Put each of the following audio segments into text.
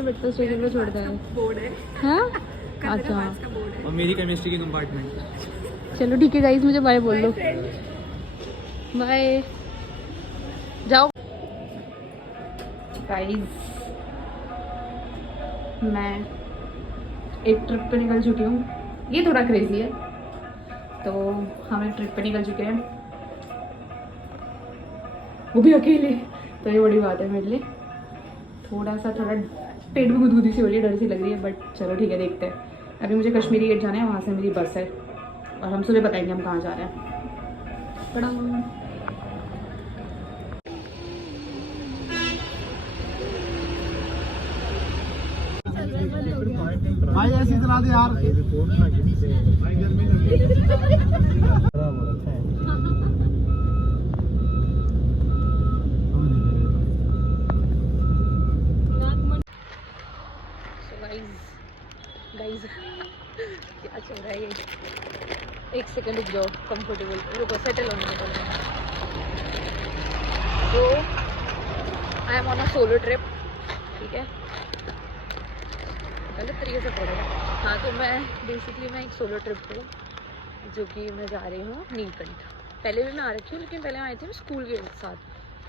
मुझे metro station पे छोड़ता है। बोर्ड है। हाँ अच्छा। और मेरी केमिस्ट्री की कंपार्टमेंट। चलो ठीक है गाइस, मुझे बाय बोल दो। बाय। जाओ गाइस, मैं एक ट्रिप पे निकल चुकी हूँ। ये थोड़ा क्रेजी है, तो हम एक ट्रिप पे निकल चुके हैं, वो भी अकेले। तो ये बड़ी बात है मेरे लिए। थोड़ा पेट में गुदगुदी सी हो रही है, डर सी लग रही है, बट चलो ठीक है, देखते हैं। अभी मुझे कश्मीरी गेट जाना है, वहाँ से मेरी बस है और हम सुबह बताएंगे हम कहाँ जा रहे हैं। भाई ऐसी चला दे यार। गाइस क्या चल रहा है ये? एक सेकंड रुक जाओ, कंफर्टेबल रुको, सेटल होने में। तो I am on a solo trip, ठीक है, गलत तरीके से पड़ेगा। हाँ, तो मैं एक सोलो ट्रिप हूँ, जो कि मैं जा रही हूँ नीलकंठ। पहले भी मैं आ रखी हूँ, लेकिन पहले आए थे मैं स्कूल के साथ,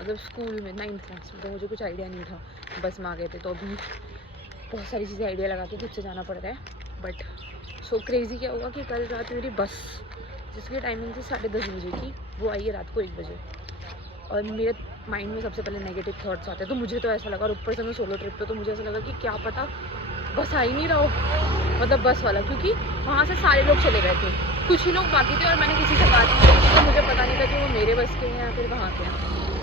मतलब स्कूल में 9th क्लास में, तो मुझे कुछ आइडिया नहीं था, बस में आ गए थे। तो अभी बहुत सारी चीज़ें आइडिया लगा के खुद से जाना पड़ रहा है। बट सो क्रेज़ी क्या हुआ कि कल रात मेरी बस, जिसकी टाइमिंग थी 10:30 बजे की, वो आई है रात को 1 बजे। और मेरे माइंड में सबसे पहले नेगेटिव थॉट्स आते हैं, तो मुझे तो ऐसा लगा, और ऊपर से मैं सोलो ट्रिप पे, तो मुझे ऐसा लगा कि क्या पता बस आ ही नहीं रहा हो, मतलब बस वाला, क्योंकि वहाँ से सारे लोग चले गए थे, कुछ ही लोग बाकी थे, और मैंने किसी से बात नहीं की, तो मुझे पता नहीं था कि वो मेरे बस के हैं या फिर कहाँ के हैं।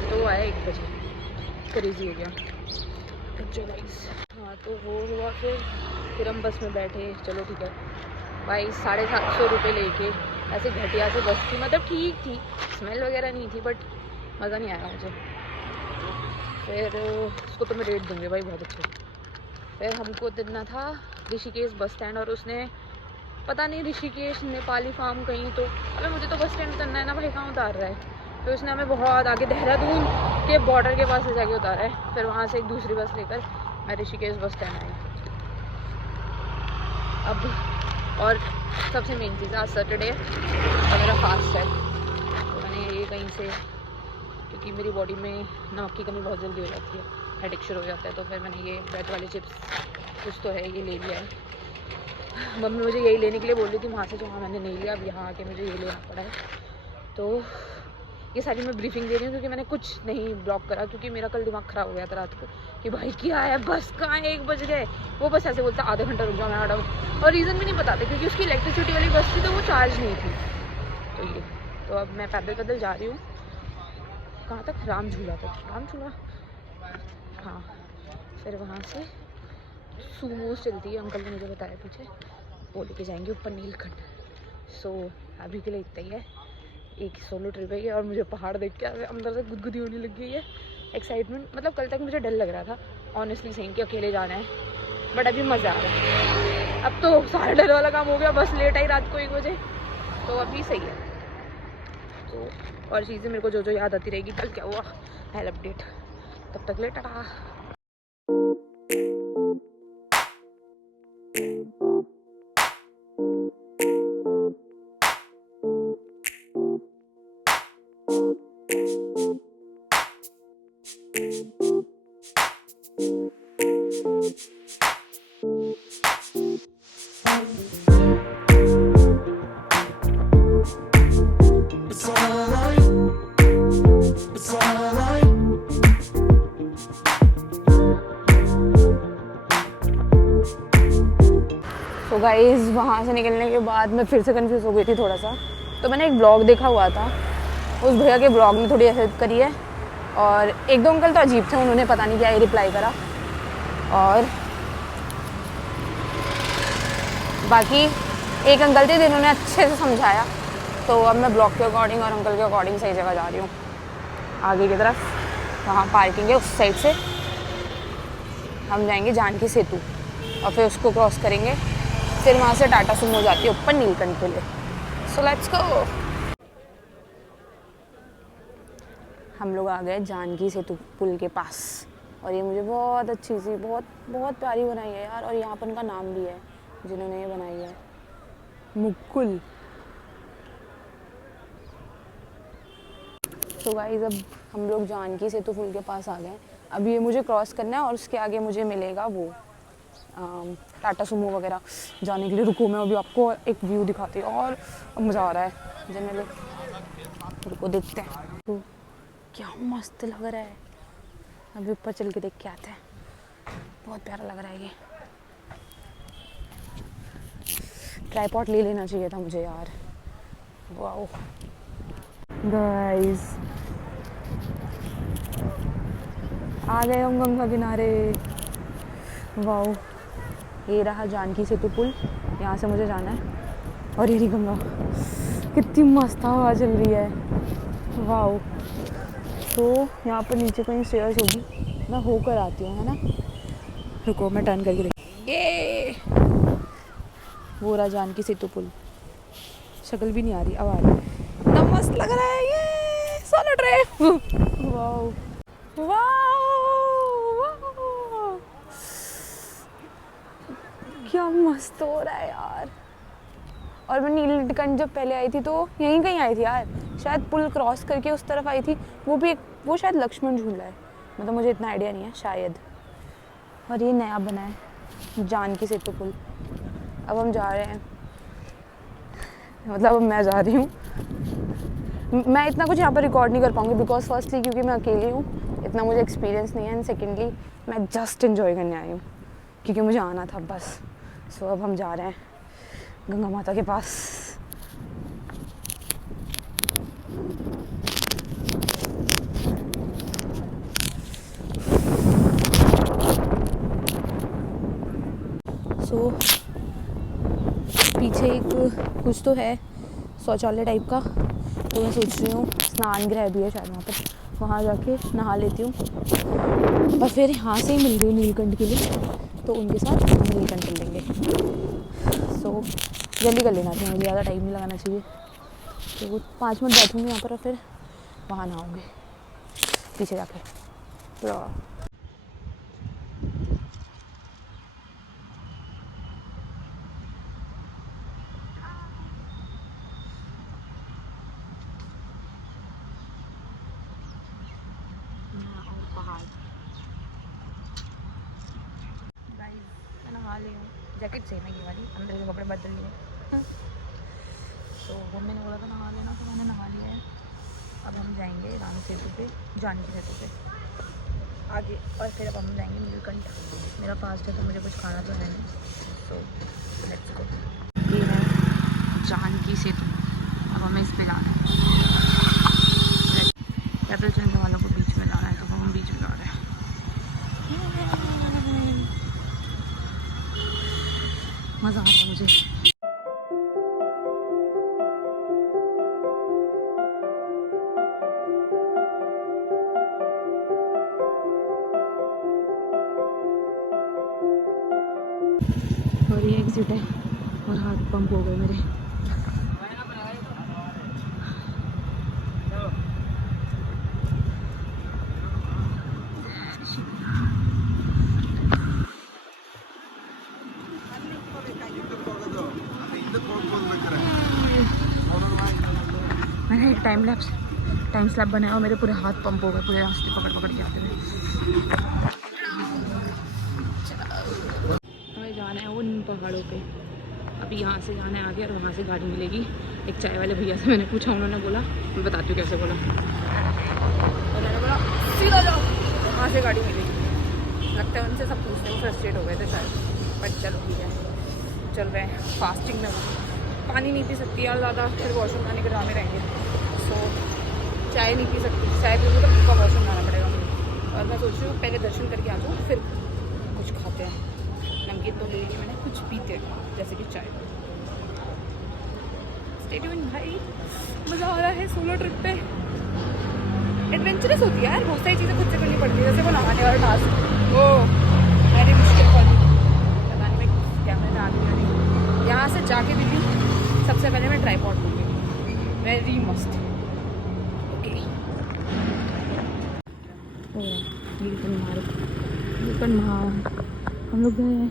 तो वो आया 1 बजे, क्रेज़ी हो गया। हाँ, तो वो हुआ, फिर हम बस में बैठे। चलो ठीक है भाई, 750 रुपये लेके ऐसे घटिया से बस थी, मतलब ठीक थी, स्मेल वगैरह नहीं थी, बट मज़ा नहीं आया मुझे। फिर उसको तो मैं रेट दूँगी भाई, बहुत अच्छे। फिर हमको उतरना था ऋषिकेश बस स्टैंड, और उसने पता नहीं ऋषिकेश नेपाली फार्म कहीं, तो अबे मुझे तो बस स्टैंड उतरना है ना भाई, कहाँ उतार रहा है? फिर उसने हमें बहुत आगे देहरादून के बॉर्डर के पास ले जाके उतारा है। फिर वहाँ से एक दूसरी बस लेकर मैं ऋषिकेश बस स्टैंड आई। अब और सबसे मेन चीज़, आज सैटरडे और मेरा फास्ट है, तो मैंने ये कहीं से, क्योंकि मेरी बॉडी में नमक की कमी बहुत जल्दी हो जाती है, हेडेक शुरू हो जाता है, तो फिर मैंने ये ब्रेड वाले चिप्स कुछ तो है ये ले लिया है। मम्मी मुझे यही लेने के लिए बोल रही थी वहाँ से, जो हाँ मैंने नहीं लिया, अब यहाँ आके मुझे ये लेना पड़ा है। तो ये सारी मैं ब्रीफिंग दे रही हूँ, क्योंकि मैंने कुछ नहीं ब्लॉग करा, क्योंकि मेरा कल दिमाग ख़राब हो गया था रात को कि भाई क्या है, बस कहाँ है, 1 बज गए। वो बस ऐसे बोलता आधा घंटा रुक जाओ, मैं मैडम, और रीज़न भी नहीं बताते, क्योंकि उसकी इलेक्ट्रिसिटी वाली बस थी, तो वो चार्ज नहीं थी। तो अब मैं पैदल जा रही हूँ, कहाँ तक, राम झूला तक, राम झूला, हाँ। फिर वहाँ से सूमोस चलती है, अंकल ने मुझे बताया पीछे, वो लेके जाएंगे ऊपर नीलकंठ। सो अभी के लिए इतना ही है, एक सोलो ट्रिप है ये, और मुझे पहाड़ देख के अंदर से गुदगुदी होने लग गई है, एक्साइटमेंट। मतलब कल तक मुझे डर लग रहा था ऑनेस्टली सही कि अकेले जाना है, बट अभी मज़ा आ रहा है। अब तो सारा डर वाला काम हो गया, बस लेट आई रात को 1 बजे, तो अभी सही है। तो और चीज़ें मेरे को जो याद आती रहेगी, कल क्या हुआ आई अपडेट, तब तक ले टाटा। तो गाइज़ वहाँ से निकलने के बाद मैं फिर से कंफ्यूज हो गई थी थोड़ा सा, तो मैंने एक ब्लॉग देखा हुआ था, उस भैया के ब्लॉग में थोड़ी हेल्प करी है, और 1-2 अंकल तो अजीब थे, उन्होंने पता नहीं क्या ही रिप्लाई करा, और बाकी एक अंकल थे जिन्होंने अच्छे से समझाया। तो अब मैं ब्लॉग के अकॉर्डिंग और अंकल के अकॉर्डिंग सही जगह जा रही हूँ, आगे की तरफ, वहाँ पार्किंग है उस साइड से, हम जाएंगे जानकी सेतु, और फिर उसको क्रॉस करेंगे, फिर वहाँ से टाटा सुमो जाती है ऊपर नीलकंठ के लिए। So let's go. हम लोग आ गए जानकी सेतु पुल के पास, और ये मुझे बहुत अच्छी सी बहुत बहुत प्यारी बनाई है यार। और यहाँ पर उनका नाम भी है जिन्होंने ये बनाई है, मुकुल। तो गाइस अब हम लोग जानकी सेतु पुल के पास आ गए। अब ये मुझे क्रॉस करना है और उसके आगे मुझे मिलेगा वो टाटा सुमो वगैरह जाने के लिए। रुको मैं अभी आपको एक व्यू दिखाती हूँ और मज़ा आ रहा है जनरली। रुको देखते हैं तो क्या मस्त लग रहा है। अभी ऊपर चल के देख के आते हैं, बहुत प्यारा लग रहा है ये। ट्राइपॉड ले लेना चाहिए था मुझे यार। वाओ गाइस, आ गए हम गंगा किनारे। वाओ, ये रहा जानकी सेतु पुल, यहाँ से मुझे जाना है। और ये रही गंगा, कितनी मस्त हवा चल रही है। वाओ, तो यहाँ पर नीचे कहीं स्टेयर्स होगी, मैं होकर आती हूँ, है ना। रुको मैं टर्न करके देख। ये वो रहा जानकी सेतु पुल, शक्ल भी नहीं आ रही, अब आ रही है। इतना मस्त लग रहा है ये सोलो ट्रिप। वाओ वाओ, क्या मस्त हो रहा है यार। और मैं नीलकंठ जब पहले आई थी तो यहीं कहीं आई थी यार, शायद पुल क्रॉस करके उस तरफ आई थी। वो शायद लक्ष्मण झूला है, मतलब मुझे इतना आइडिया नहीं है शायद। और ये नया बना है जानकी सेतु पुल। अब हम जा रहे हैं, मतलब अब मैं जा रही हूँ। मैं इतना कुछ यहाँ पर रिकॉर्ड नहीं कर पाऊँगी बिकॉज फर्स्टली क्योंकि मैं अकेली हूँ, इतना मुझे एक्सपीरियंस नहीं है। एंड सेकेंडली मैं जस्ट एंजॉय करने आई हूँ क्योंकि मुझे आना था बस। सो अब हम जा रहे हैं गंगा माता के पास। सो पीछे एक कुछ तो है शौचालय टाइप का, तो मैं सोच रही हूँ स्नान गृह भी है शायद वहाँ पर, वहाँ जाके नहा लेती हूँ और फिर यहाँ से ही मिल रही हूँ नीलकंठ के लिए, तो उनके साथ हम नीलकंठ चल लेंगे। सो जल्दी कर लेना चाहिए, मुझे ज़्यादा टाइम नहीं लगाना चाहिए। तो 5 मिनट बैठूँगी यहाँ पर और फिर वहाँ नहाऊँगी पीछे जाके। तो नहा ली हूँ, जैकेट सेम है ये वाली, अंदर के कपड़े बदल लिए। तो मम्मी ने बोला था नहा लेना, तो मैंने नहा लिया है। अब हम जाएंगे राम सेतु पे, जानकी सेतु पे आगे, और फिर अब हम जाएंगे नीलकंठ। मेरा फास्ट है तो मुझे कुछ खाना तो है नहीं, सो लेट्स गो। ये है जानकी सेतु, अब हमें इस पे जाना है। पैदल चलने वालों को बीच में जाना है, तो हम बीच में जा रहे हैं। मज़ा आ रहा है मुझे। और ये एग्जिट है और हाथ पंप हो गए मेरे। मैंने एक टाइम स्लैप बनाया और मेरे पूरे हाथ पंप हो गए, पूरे रास्ते पकड़ के आते हुए। हमें जाना है उन पहाड़ों पे। अभी यहाँ से जाना है आगे और वहाँ से गाड़ी मिलेगी। एक चाय वाले भैया से मैंने पूछा, उन्होंने बोला, मैं बताती हूँ कैसे बोला। और मैंने बोला सीधा जाओ, वहाँ से गाड़ी मिलेगी। लगता है उनसे सब पूछते हैं, फ्रस्ट्रेट हो गए थे शायद, बट चलो ठीक है, चल रहे हैं। फास्टिंग में पानी नहीं पी सकती यार ज़्यादा, फिर वॉशरूम आने के ड्रामे रहेंगे। सो चाय नहीं पी सकती, चाय पीऊँगी तो पक्का वॉशरूम आना पड़ेगा मुझे। और मैं सोच रही हूँ पहले दर्शन करके आ जाऊँ, फिर कुछ खाते हैं। नमकीन तो ले ली मैंने, कुछ पीते हैं जैसे कि चाय। स्टे ट्यून्ड भाई, मज़ा आ रहा है सोलो ट्रिप पे। एडवेंचरस होती है यार, बहुत सारी चीज़ें खुद से करनी पड़ती है, जैसे वो नहाने वाला टास्क, वो मैंने मुश्किल वाली पता नहीं मैं कैमरे में आ गई नहीं। यहाँ से जाके भी सबसे पहले मैं ट्राइपॉड लूँगी, वेरी मस्त। ओके नीलकंठ मार्ग। पर हाँ हम लोग गए हैं,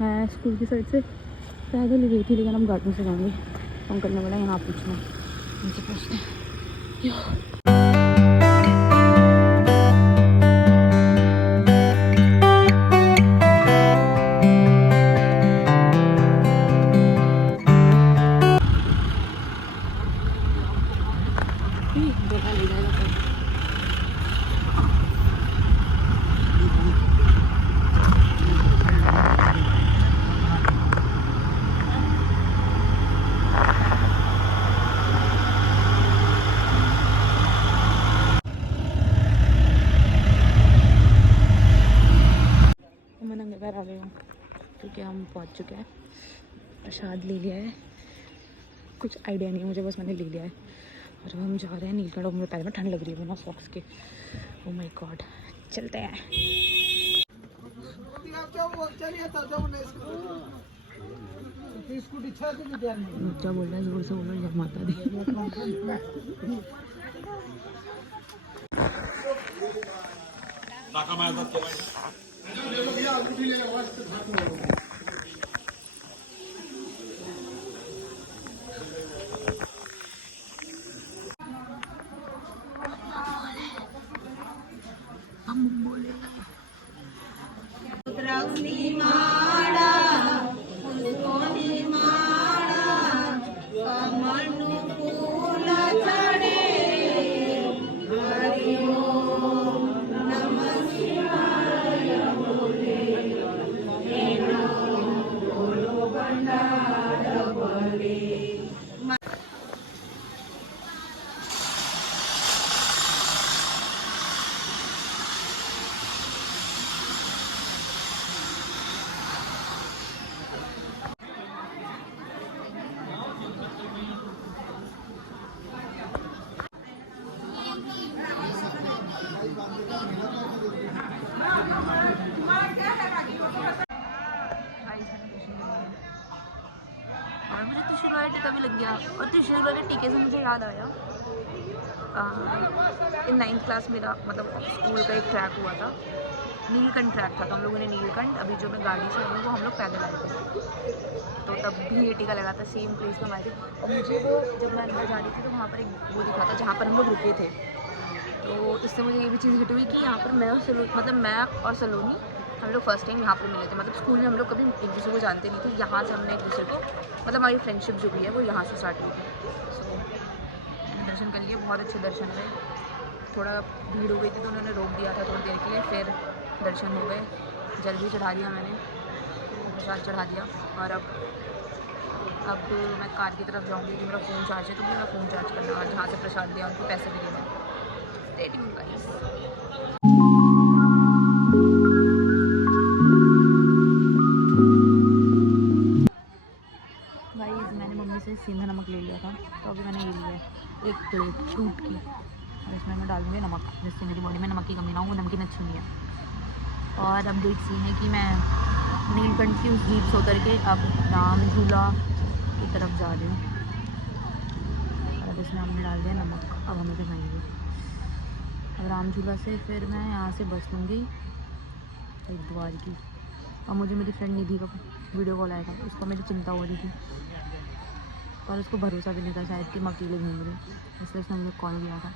मैं स्कूल की साइड से पैदल ही गई थी, लेकिन हम गार्डन से जाएंगे। अंकल ने बोला यहाँ पूछना, नीचे पूछते हैं। घर आ गए हूँ क्योंकि हम पहुँच चुके हैं, प्रसाद ले लिया है, कुछ आइडिया नहीं है मुझे, बस मैंने ले लिया है। और अब हम जा रहे हैं नीलकंठ, और मुझे पैर में ठंड लग रही है बिना सॉक्स के। ओह माय गॉड, चलते हैं। क्या बोल रहा है, जोर से बोलो, जय माता दी। और मुझे त्रिशूल वाला टीका भी लग गया, और त्रिशूल वाले टीके से मुझे याद आया, इन 9th क्लास मेरा मतलब स्कूल का एक ट्रैक हुआ था, नीलकंठ ट्रैक था। तो हम लोगों ने नीलकंठ, अभी जो मैं गाड़ी से आई हूँ वो हम लोग पैदल आए थे, तो तब भी ये टीका लगा था, सेम प्लेस पर हमारे। और मुझे वो जब मैं अंदर जा रही थी तो वहाँ पर एक वो दिखा था जहाँ पर हम लोग रुके थे, तो इससे मुझे ये भी चीज़ हिट हुई कि यहाँ पर मैं और सलोनी हम लोग फर्स्ट टाइम यहाँ पर मिले थे। मतलब स्कूल में हम लोग कभी एक दूसरे को जानते नहीं थे, यहाँ से हमने एक दूसरे को, मतलब हमारी फ्रेंडशिप जो भी है वो यहाँ से स्टार्ट हुई थी। सो मैंने दर्शन कर लिए, बहुत अच्छे दर्शन हुए। थोड़ा भीड़ हो गई थी तो उन्होंने रोक दिया था थोड़ी देर के लिए, फिर दर्शन हो गए। जल भी चढ़ा दिया मैंने, प्रसाद चढ़ा दिया। और अब मैं कार की तरफ जाऊँगी कि मेरा फ़ोन चार्ज है, तो मेरा फ़ोन चार्ज करना, और जहाँ से प्रसाद दिया उनको पैसे भी देना। Stay tuned guys. मैंने मम्मी से सेंधा नमक ले लिया था, तो अभी मैंने ये लिया है एक प्लेट फ्रूट की, और इसमें मैं डाल दूँगी नमक, जिससे मेरी बॉडी में नमक की कमी ना हो। वो नमकीन अच्छी नहीं है। और अपडेट सीन है कि मैं नीलकंठ की उस जीप से उतर के अब राम झूला की तरफ जा रही हूँ, और अब इसमें हमने डाल दिया नमक। अब हमें दिखाएंगे अब राम झूला से, फिर मैं यहाँ से बस लूँगी हरिद्वार की। और मुझे मेरी फ्रेंड निधि का वीडियो कॉल आएगा, उसको मेरी चिंता हो रही थी, और उसको भरोसा भी नहीं था शायद कि मैं अकेले घूम रही, इसलिए उसने मुझे कॉल किया था।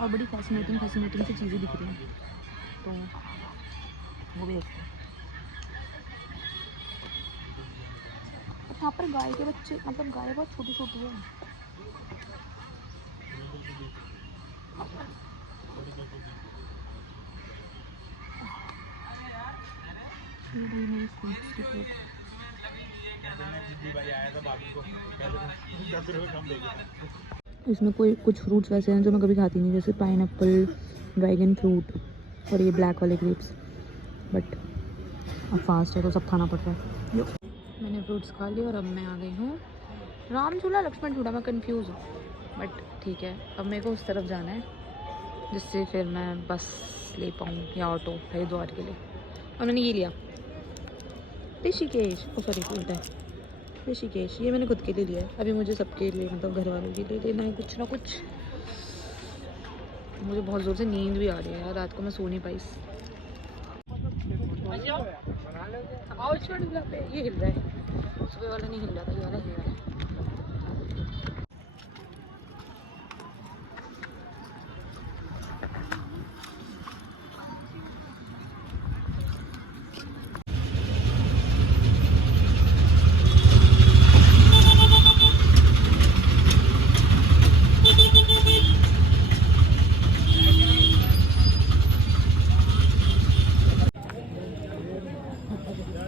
और बड़ी फैसिनेटिंग सी चीज़ें दिख रही हैं, तो वो भी देखते हैं। यहाँ पर गाय के बच्चे, मतलब गाय बहुत छोटी छोटी है। मेरी फ्रूट्स की प्लेट। इसमें कोई कुछ फ्रूट्स वैसे हैं जो मैं कभी खाती नहीं, जैसे पाइनएप्पल, ड्रैगन फ्रूट और ये ब्लैक वाले ग्रेप्स, बट अब फास्ट है तो सब खाना पड़ रहा है। मैंने फ्रूट्स खा लिए और अब मैं आ गई हूँ राम झूला लक्ष्मण झूला, मैं कंफ्यूज हूँ, बट ठीक है। अब मेरे को उस तरफ जाना है जिससे फिर मैं बस ले पाऊँ या ऑटो हरिद्वार के लिए। और मैंने ये लिया ऋषिकेश, ओ सॉरी उल्टा है, ऋषिकेश। ये मैंने खुद के लिए लिया है, अभी मुझे सबके लिए मतलब घर वालों के लिए लेना है कुछ ना कुछ। मुझे बहुत ज़ोर से नींद भी आ रही है यार, रात को मैं सो नहीं पाई। ये हिल रहा है, सुबह वाला नहीं हिल रहा था, ये वाला हिल रहा है।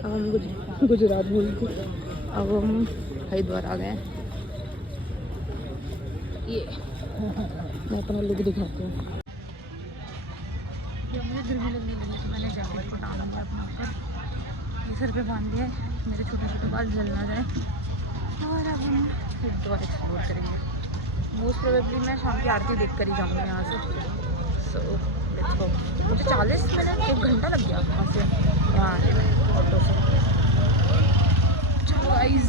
अब हम गुजरात बोली थी, अब हम हरिद्वार आ गए। ये मैं अपना लुक दिखाती हूँ। जब मुझे गर्मी लगने लगी तो मैंने जैकेट को टांग दिया अपने ऊपर, ये सर पे बांध दिया है, मेरे छोटे छोटे बाल जल ना जाए। और अब हम हरिद्वार एक्सप्लोर करेंगे। मोस्ट प्रोबेबली मैं शाम की आरती देख कर ही जाऊँगी यहाँ से। So let's go. मुझे 40 मिनट 1 घंटा लग गया वहाँ से यहाँ आने में ऑटो से। चलो गाइस,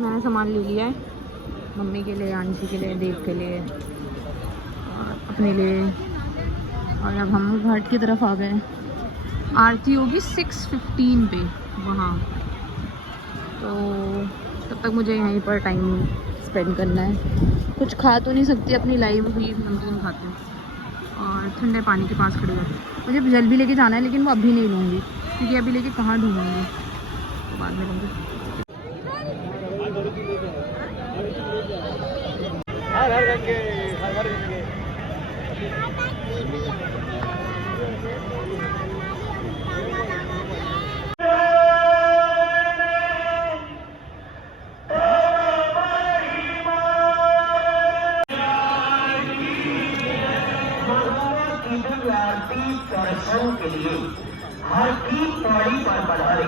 मैंने सामान ले लिया है, मम्मी के लिए, आंटी के लिए, देव के लिए और अपने लिए। और अब हम घाट की तरफ आ गए। आरती होगी 6:15 पे वहाँ, तो तब तक मुझे यहीं पर टाइम स्पेंड करना है। कुछ खा तो नहीं सकती, अपनी लाइव हुई नमकीन खाती हूँ और ठंडे पानी के पास खड़ी होती। मुझे जल भी लेके जाना है, लेकिन वो अभी नहीं लूँगी क्योंकि अभी लेके कहाँ ढूंढूंगी, तो बाद में लूँगी। दर्शन के लिए हर की पौड़ी पर पधारे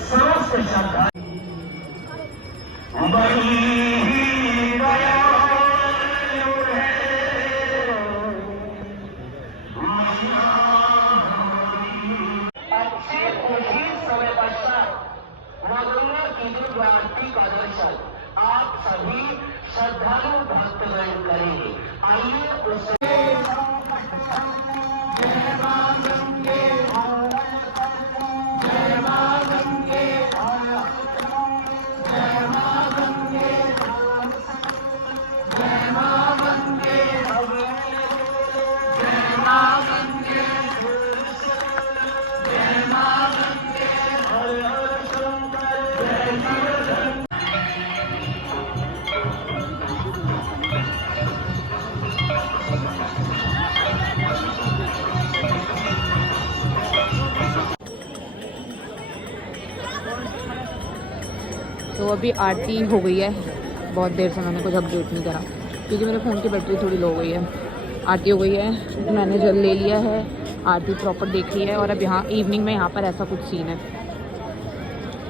समस्त श्रद्धा अच्छे उचित समय पश्चात गंगा की दुर्ग आरती का दर्शन आप सभी श्रद्धालु भक्तगण करेंगे। आइए उसे तो अभी आरती हो गई है, बहुत देर से मैंने कुछ अपडेट नहीं करा क्योंकि मेरे फ़ोन की बैटरी थोड़ी लो हो गई है। आरती हो गई है, मैंने जल ले लिया है, आरती प्रॉपर देख ली है। और अब यहाँ इवनिंग में यहाँ पर ऐसा कुछ सीन है,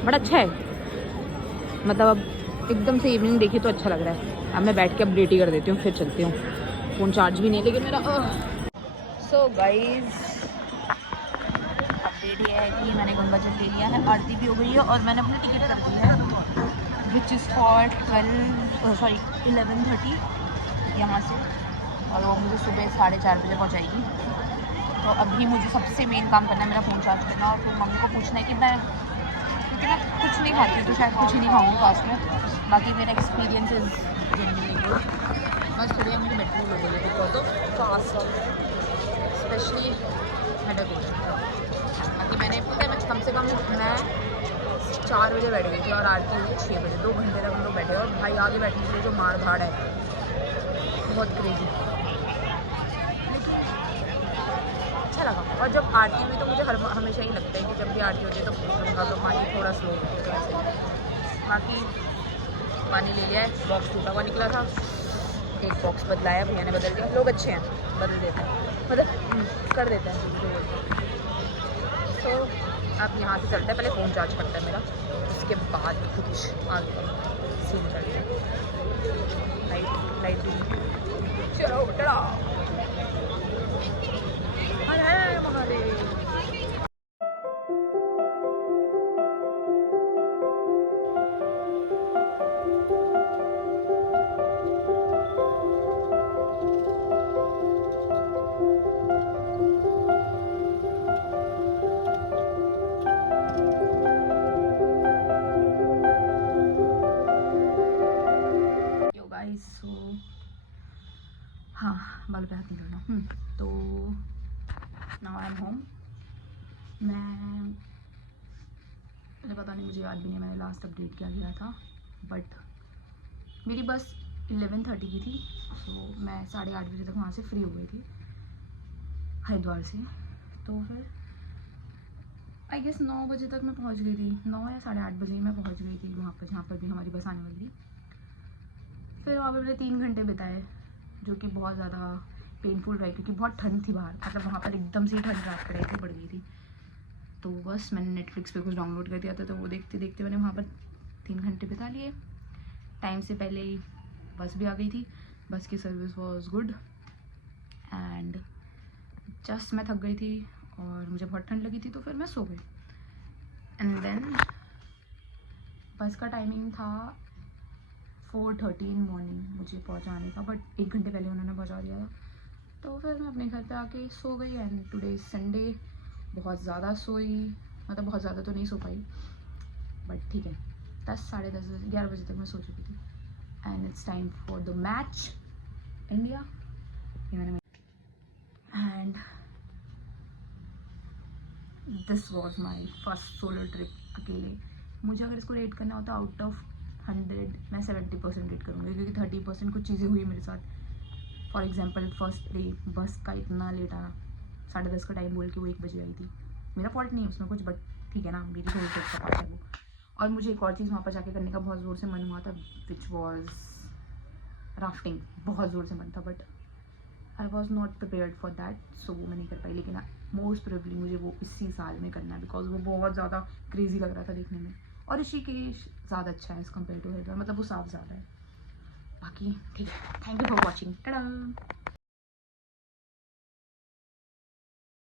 बड़ा अच्छा है। मतलब अब एकदम से इवनिंग देखी तो अच्छा लग रहा है। अब मैं बैठ के अपडेट ही कर देती हूँ, फिर चलती हूँ। फ़ोन चार्ज भी नहीं लेकिन मेरा। सो गाइज, अपडेट ये है कि मैंने गंगा जल ले लिया है, आरती भी हो गई है और मैंने अपनी टिकट कर दी है, विच इज़ फॉर 11:30 यहाँ से। और वो मुझे सुबह 4:30 बजे पहुँचाएगी। तो अभी मुझे सबसे मेन काम करना है, मेरा फ़ोन चार्ज करना और फिर मम्मी को पूछना है कि मैं, क्योंकि मैं कुछ नहीं खाती हूँ तो शायद कुछ ही नहीं खाऊंगी पास में। बाकी मेरा एक्सपीरियंस इज जेन्युइनली गुड। बस थोड़ी मुझे बैटरी लो गई because of fast, specially headache हो जाता है। बाकी मैंने पता है कम से कम मैं 4 बजे बैठ गई थी और आरती हुई 6 बजे। 2 घंटे तक हम लोग बैठे और भाई आगे बैठने के लिए जो मार धाड़ है बहुत क्रेजी, अच्छा लगा। और जब आरती हुई तो मुझे हमेशा ही लगता है कि जब भी आरती होती है तो पानी थोड़ा स्लो होता है ऐसे। बाकी पानी ले लिया है, बॉक्स टूटा हुआ निकला था, एक बॉक्स बदलाया, भैया ने बदल दिया। लोग अच्छे हैं, बदल देते हैं, मतलब कर देते हैं। तो अब यहाँ से चलते हैं, पहले फ़ोन चार्ज करता है मेरा, उसके बाद कुछ आगे सीन करते हैं। लाइट चलो टड़ा महादेव। गाइस, सो हाँ, बाल पे हाथ नहीं करना। तो नाउ आई एम होम। मुझे पता नहीं, मुझे याद भी नहीं मैंने लास्ट अपडेट क्या किया था, बट मेरी बस 11:30 की थी। सो मैं 8:30 बजे तक वहाँ से फ्री हो गई थी हरिद्वार से। तो फिर आई गेस 9 बजे तक मैं पहुँच गई थी, 9 या 8:30 बजे मैं पहुँच गई थी वहाँ पर, जहाँ पर भी हमारी बस आने वाली थी। फिर वहाँ पर मैंने 3 घंटे बिताए, जो कि बहुत ज़्यादा पेनफुल रहे, क्योंकि बहुत ठंड थी बाहर। मतलब वहाँ पर एकदम से ही ठंड रात बढ़ गई थी। तो बस मैंने नेटफ्लिक्स पे कुछ डाउनलोड कर दिया था, तो वो देखते देखते मैंने वहाँ पर 3 घंटे बिता लिए। टाइम से पहले ही बस भी आ गई थी। बस की service was good and just मैं थक गई थी और मुझे बहुत ठंड लगी थी, तो फिर मैं सो गई। एंड देन बस का टाइमिंग था 4:30 इन मॉर्निंग मुझे पहुंचाने का, बट 1 घंटे पहले उन्होंने पहुंचा दिया था। तो फिर मैं अपने घर पे आके सो गई। एंड टुडे संडे, बहुत ज़्यादा सोई, मतलब बहुत ज़्यादा तो नहीं सो पाई, बट ठीक है, 10 साढ़े 10 11 बजे तक मैं सो चुकी थी। And it's time for the match India. And this was my first solo trip अकेले। मुझे अगर इसको रेट करना होता आउट ऑफ 100 मैं 70% रेट करूँगी, क्योंकि 30% कुछ चीज़ें हुई मेरे साथ। फॉर एग्जाम्पल फर्स्ट डे बस का इतना लेट आना, 10:30 का टाइम बोल के वो 1 बजे आई थी। मेरा फॉल्ट नहीं है उसमें कुछ, बट ठीक है ना, मेरी सोलो ट्रिप का पार्ट है वो। और मुझे एक और चीज़ वहाँ पर जाके करने का बहुत ज़ोर से मन हुआ था, विच वॉज राफ्टिंग। बहुत ज़ोर से मन था, but I was not prepared for that, so वो मैं नहीं कर पाई। लेकिन मोस्ट प्रोबेबली मुझे वो इसी साल में करना है, बिकॉज वो बहुत ज़्यादा क्रेजी लग रहा था देखने में। और ऋषिकेश ज़्यादा अच्छा है एज़ कम्पेयर टू हरिद्वार, मतलब वो साफ ज़्यादा है। बाकी ठीक है, thank you for watching. Tata.